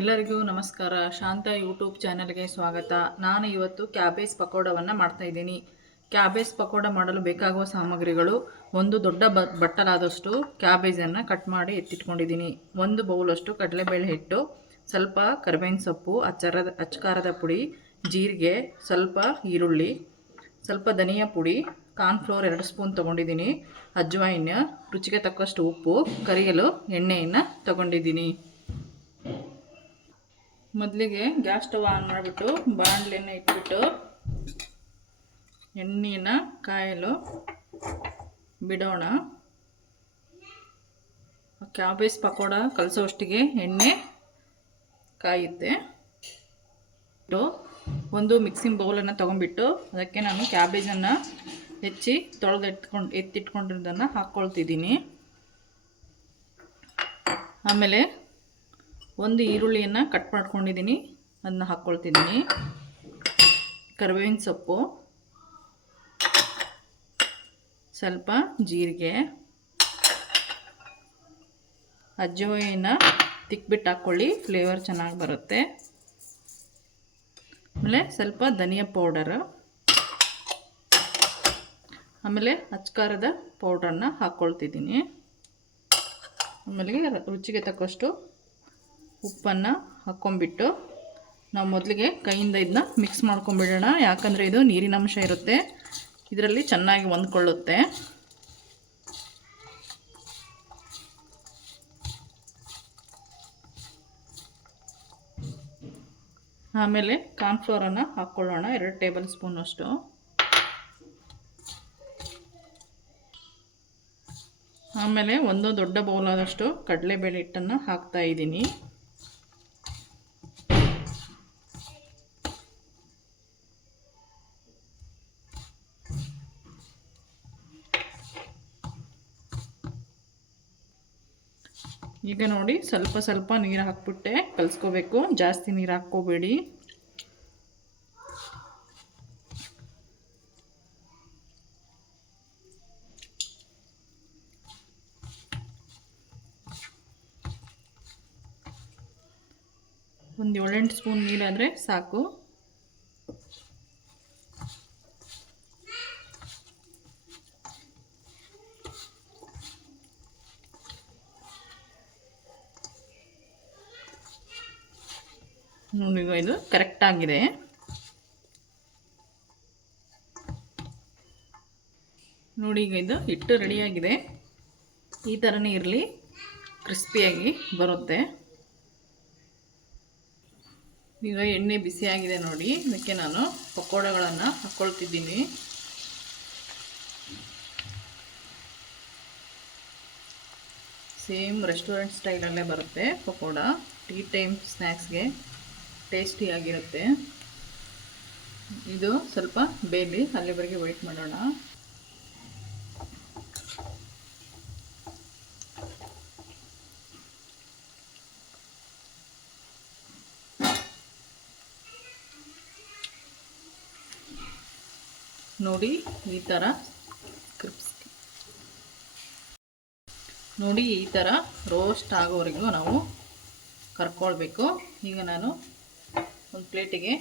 ಎಲ್ಲರಿಗೂ ನಮಸ್ಕಾರ. ಶಾಂತ ಯೂಟ್ಯೂಬ್ ಚಾನಲ್ಗೆ ಸ್ವಾಗತ. ನಾನು ಇವತ್ತು ಕ್ಯಾಬೇಜ್ ಪಕೋಡವನ್ನು ಮಾಡ್ತಾಯಿದ್ದೀನಿ. ಕ್ಯಾಬೇಜ್ ಪಕೋಡ ಮಾಡಲು ಬೇಕಾಗುವ ಸಾಮಗ್ರಿಗಳು: ಒಂದು ದೊಡ್ಡ ಬಟ್ಟಲಾದಷ್ಟು ಕ್ಯಾಬೇಜನ್ನು ಕಟ್ ಮಾಡಿ ಎತ್ತಿಟ್ಕೊಂಡಿದ್ದೀನಿ, ಒಂದು ಬೌಲಷ್ಟು ಕಡಲೆಬೇಳೆ ಹಿಟ್ಟು, ಸ್ವಲ್ಪ ಕರಿಬೇವಿನ ಸೊಪ್ಪು, ಅಚ್ಚಕಾರದ ಪುಡಿ, ಜೀರಿಗೆ, ಸ್ವಲ್ಪ ಈರುಳ್ಳಿ, ಸ್ವಲ್ಪ ಧನಿಯಾ ಪುಡಿ, ಕಾರ್ನ್ಫ್ಲೋರ್ 2 ಸ್ಪೂನ್ ತೊಗೊಂಡಿದ್ದೀನಿ, ಅಜ್ವಾಯಿನ, ರುಚಿಗೆ ತಕ್ಕಷ್ಟು ಉಪ್ಪು, ಕರಿಯಲು ಎಣ್ಣೆಯನ್ನು ತೊಗೊಂಡಿದ್ದೀನಿ. ಮೊದಲಿಗೆ ಗ್ಯಾಸ್ ಸ್ಟವ್ ಆನ್ ಮಾಡಿಬಿಟ್ಟು ಬಾಣಲೆಯನ್ನು ಇಟ್ಬಿಟ್ಟು ಎಣ್ಣೆಯನ್ನು ಕಾಯಲು ಬಿಡೋಣ. ಕ್ಯಾಬೇಜ್ ಪಕೋಡ ಕಲಸೋಷ್ಟಿಗೆ ಎಣ್ಣೆ ಕಾಯುತ್ತೆ. ಒಂದು ಮಿಕ್ಸಿಂಗ್ ಬೌಲನ್ನು ತೊಗೊಂಡ್ಬಿಟ್ಟು ಅದಕ್ಕೆ ನಾನು ಕ್ಯಾಬೇಜನ್ನು ಹೆಚ್ಚಿ ಎತ್ತಿಟ್ಕೊಂಡಿರೋದನ್ನು ಹಾಕ್ಕೊಳ್ತಿದ್ದೀನಿ. ಆಮೇಲೆ ಒಂದು ಈರುಳ್ಳಿಯನ್ನು ಕಟ್ ಮಾಡ್ಕೊಂಡಿದ್ದೀನಿ, ಅದನ್ನ ಹಾಕ್ಕೊಳ್ತಿದ್ದೀನಿ. ಕರಿಬೇವಿನ ಸೊಪ್ಪು, ಸ್ವಲ್ಪ ಜೀರಿಗೆ, ಅಜ್ವಾಯಿನ ತಿಕ್ಬಿಟ್ಟು ಹಾಕ್ಕೊಳ್ಳಿ, ಫ್ಲೇವರ್ ಚೆನ್ನಾಗಿ ಬರುತ್ತೆ. ಆಮೇಲೆ ಸ್ವಲ್ಪ ಧನಿಯಾ ಪೌಡರ್, ಆಮೇಲೆ ಅಚ್ಚಕಾರದ ಪೌಡ್ರನ್ನು ಹಾಕ್ಕೊಳ್ತಿದ್ದೀನಿ. ಆಮೇಲೆ ರುಚಿಗೆ ತಕ್ಕಷ್ಟು ಉಪ್ಪನ್ನು ಹಾಕ್ಕೊಂಬಿಟ್ಟು ನಾವು ಮೊದಲಿಗೆ ಕೈಯಿಂದ ಇದನ್ನ ಮಿಕ್ಸ್ ಮಾಡ್ಕೊಂಬಿಡೋಣ. ಯಾಕಂದರೆ ಇದು ನೀರಿನ ಅಂಶ ಇರುತ್ತೆ, ಇದರಲ್ಲಿ ಚೆನ್ನಾಗಿ ಹೊಂದ್ಕೊಳ್ಳುತ್ತೆ. ಆಮೇಲೆ ಕಾರ್ನ್ಫ್ಲೋರನ್ನು ಹಾಕ್ಕೊಳ್ಳೋಣ, 2 ಟೇಬಲ್ ಸ್ಪೂನಷ್ಟು. ಆಮೇಲೆ ಒಂದು ದೊಡ್ಡ ಬೌಲಾದಷ್ಟು ಕಡಲೆಬೇಳೆ ಹಿಟ್ಟನ್ನು ಹಾಕ್ತಾಯಿದ್ದೀನಿ. ಈಗ ನೋಡಿ, ಸ್ವಲ್ಪ ಸ್ವಲ್ಪ ನೀರು ಹಾಕ್ಬಿಟ್ಟೆ ಕಲಿಸ್ಕೋಬೇಕು, ಜಾಸ್ತಿ ನೀರು ಹಾಕ್ಕೋಬೇಡಿ. ಒಂದು 7-8 ಸ್ಪೂನ್ ನೀರಾದರೆ ಸಾಕು. ನೋಡಿ, ಇದು ಕರೆಕ್ಟಾಗಿದೆ. ನೋಡಿ, ಈಗ ಇದು ಹಿಟ್ಟು ರೆಡಿಯಾಗಿದೆ. ಈ ಥರನೇ ಇರಲಿ, ಕ್ರಿಸ್ಪಿಯಾಗಿ ಬರುತ್ತೆ. ಈಗ ಎಣ್ಣೆ ಬಿಸಿಯಾಗಿದೆ ನೋಡಿ, ಇದಕ್ಕೆ ನಾನು ಪಕೋಡಗಳನ್ನು ಹಾಕ್ಕೊಳ್ತಿದ್ದೀನಿ. ಸೇಮ್ ರೆಸ್ಟೋರೆಂಟ್ ಸ್ಟೈಲಲ್ಲೇ ಬರುತ್ತೆ ಪಕೋಡ. ಟೀ ಟೈಮ್ ಸ್ನ್ಯಾಕ್ಸ್ಗೆ ಟೇಸ್ಟಿಯಾಗಿರುತ್ತೆ. ಇದು ಸ್ವಲ್ಪ ಬೇಯಲಿ, ಅಲ್ಲಿವರೆಗೆ ವೆಯ್ಟ್ ಮಾಡೋಣ. ನೋಡಿ, ಈ ಥರ ನೋಡಿ, ಈ ಥರ ರೋಸ್ಟ್ ಆಗೋವರೆಗೂ ನಾವು ಕರ್ಕೊಳ್ಬೇಕು. ಈಗ ನಾನು ಒಂದು ಪ್ಲೇಟಿಗೆ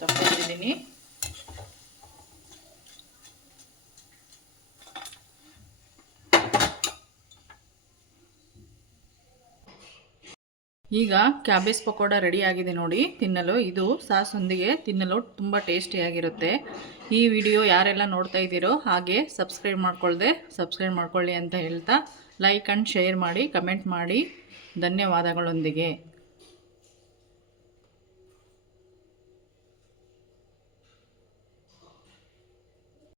ತಗೊಂಡಿದ್ದೀನಿ. ಈಗ ಕ್ಯಾಬೇಜ್ ಪಕೋಡ ರೆಡಿ ಆಗಿದೆ ನೋಡಿ ತಿನ್ನಲು. ಇದು ಸಾಸೊಂದಿಗೆ ತಿನ್ನಲು ತುಂಬ ಟೇಸ್ಟಿಯಾಗಿರುತ್ತೆ. ಈ ವಿಡಿಯೋ ಯಾರೆಲ್ಲ ನೋಡ್ತಾ ಇದ್ದೀರೋ ಹಾಗೆ ಸಬ್ಸ್ಕ್ರೈಬ್ ಮಾಡ್ಕೊಳ್ಳಿ ಅಂತ ಹೇಳ್ತಾ, ಲೈಕ್ ಆ್ಯಂಡ್ ಶೇರ್ ಮಾಡಿ, ಕಮೆಂಟ್ ಮಾಡಿ. ಧನ್ಯವಾದಗಳೊಂದಿಗೆ.